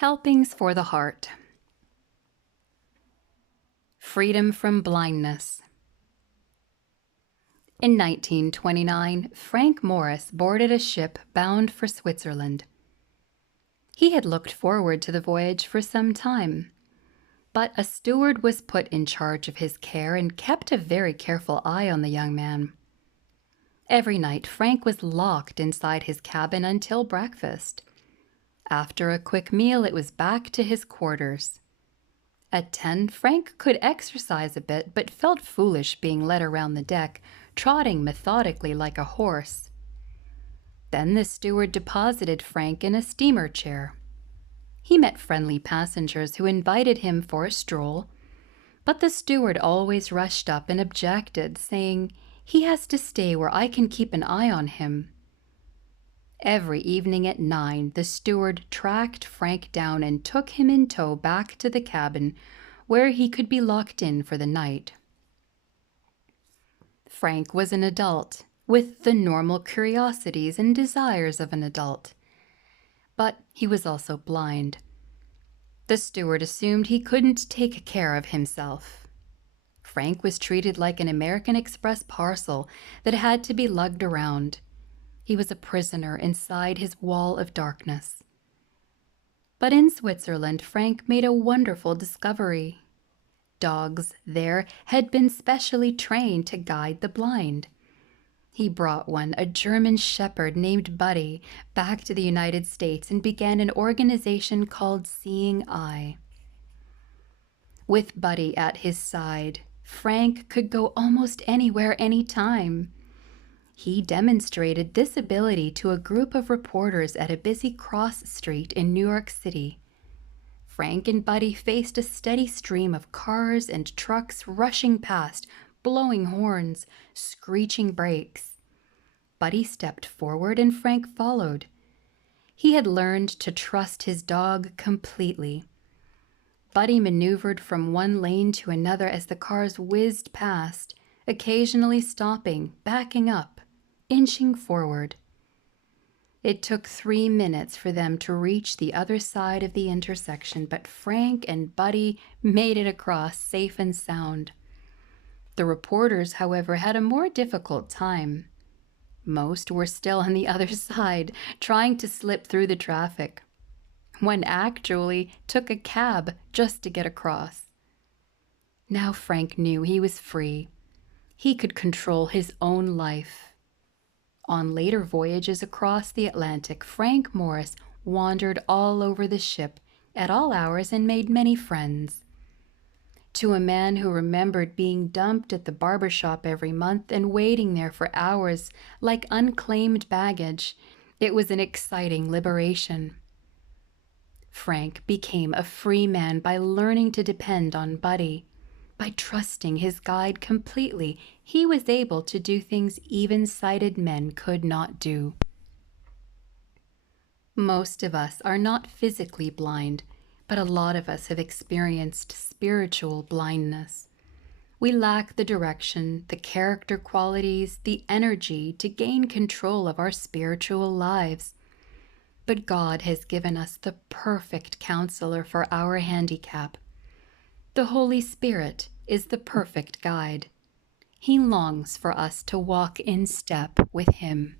Helpings for the Heart. Freedom from Blindness. In 1929, Frank Morris boarded a ship bound for Switzerland. He had looked forward to the voyage for some time, but a steward was put in charge of his care and kept a very careful eye on the young man. Every night, Frank was locked inside his cabin until breakfast. After a quick meal, it was back to his quarters. At 10, Frank could exercise a bit, but felt foolish being led around the deck, trotting methodically like a horse. Then the steward deposited Frank in a steamer chair. He met friendly passengers who invited him for a stroll, but the steward always rushed up and objected, saying, "He has to stay where I can keep an eye on him." Every evening at 9, the steward tracked Frank down and took him in tow back to the cabin, where he could be locked in for the night. Frank was an adult, with the normal curiosities and desires of an adult. But he was also blind. The steward assumed he couldn't take care of himself. Frank was treated like an American Express parcel that had to be lugged around. He was a prisoner inside his wall of darkness. But in Switzerland, Frank made a wonderful discovery. Dogs there had been specially trained to guide the blind. He brought one, a German shepherd named Buddy, back to the United States and began an organization called Seeing Eye. With Buddy at his side, Frank could go almost anywhere, anytime. He demonstrated this ability to a group of reporters at a busy cross street in New York City. Frank and Buddy faced a steady stream of cars and trucks rushing past, blowing horns, screeching brakes. Buddy stepped forward and Frank followed. He had learned to trust his dog completely. Buddy maneuvered from one lane to another as the cars whizzed past, occasionally stopping, backing up, inching forward. It took 3 minutes for them to reach the other side of the intersection, but Frank and Buddy made it across safe and sound. The reporters, however, had a more difficult time. Most were still on the other side, trying to slip through the traffic. One actually took a cab just to get across. Now Frank knew he was free. He could control his own life. On later voyages across the Atlantic, Frank Morris wandered all over the ship at all hours and made many friends. To a man who remembered being dumped at the barber shop every month and waiting there for hours like unclaimed baggage, it was an exciting liberation. Frank became a free man by learning to depend on Buddy. By trusting his guide completely, he was able to do things even sighted men could not do. Most of us are not physically blind, but a lot of us have experienced spiritual blindness. We lack the direction, the character qualities, the energy to gain control of our spiritual lives. But God has given us the perfect counselor for our handicap. The Holy Spirit is the perfect guide. He longs for us to walk in step with Him.